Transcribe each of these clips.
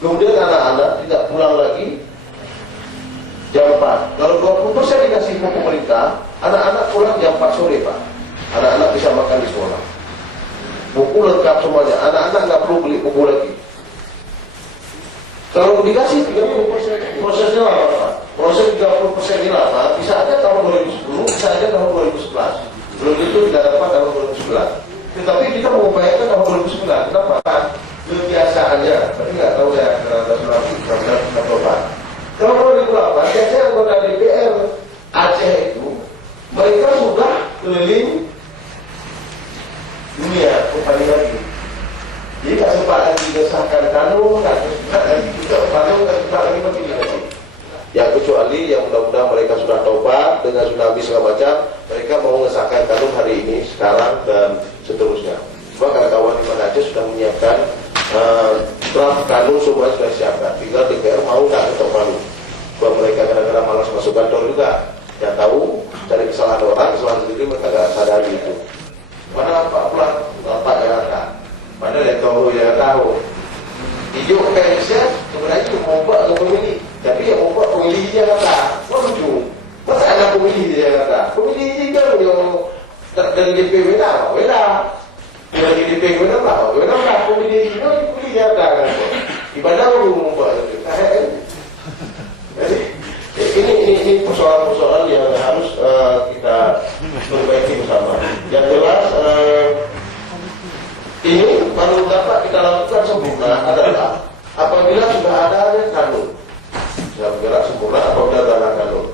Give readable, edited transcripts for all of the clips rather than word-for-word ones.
Kemudian anak-anak tidak pulang lagi jam 4. Kalau 20% dikasih ke pemerintah, anak-anak pulang jam 4 sore Pak. Anak-anak bisa makan di sekolah. Buku lengkap semuanya. Anak-anak nggak perlu beli buku lagi. Kalau dikasih 30%, prosesnya lama Pak. Proses 30% ini lama, bisa aja tahun 2010, bisa aja tahun 2011. Belum itu tidak dapat tahun 2011. Tetapi kita mengupayakan tahun 2009. Kenapa? Kebiasaannya, tapi nggak tahu ya, karena tsunami, karena Pak. Tahun 2008, biasanya anggota DPR Aceh itu, mereka sudah keliling dunia, kembali lagi. Jadi tak sempat lagi disahkan kanun, tak sempat lagi kita kanun, tak sempat lagi begini lagi. Ya kecuali yang mudah-mudahan mereka sudah tobat dengan tsunami segala macam, mereka mau mengesahkan kanun hari ini, sekarang dan seterusnya. Sebab kawan-kawan di mana Aceh sudah menyiapkan draft kanun semua sudah disiapkan. Tinggal DPR mau nggak ketok palu. Sebab mereka kadang-kadang malas masuk kantor juga. Ya tahu dari kesalahan orang, kesalahan sendiri mereka nggak sadari itu. Padahal Pak Pulang, Bapak Jakarta. Padahal yang tahu ya tahu. Hijau ke Indonesia sebenarnya mau buat atau pemilih, tapi yang mau buat pemilih di Jakarta. Wah lucu. Masa ada pemilih di Jakarta? Pemilih juga yang dari DPW beda. Yang di DPW beda. Pemilih di Jakarta kan. Ibadah umum buat itu. Jadi ini persoalan-persoalan yang harus kita perbaiki bersama. Yang jelas ini baru dapat kita lakukan sempurna adalah apabila sudah ada kanun. Sudah bergerak sempurna apabila ada kanun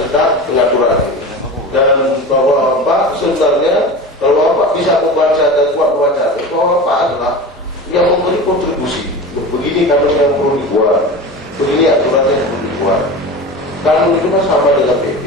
tentang pengaturan ini. Dan bahwa Bapak sebenarnya kalau Bapak bisa membaca dan kuat membaca, bahwa Bapak adalah yang memberi kontribusi. Begini kanun yang perlu dibuat, begini aturan yang perlu dibuat. Kanun itu kan sama dengan PP.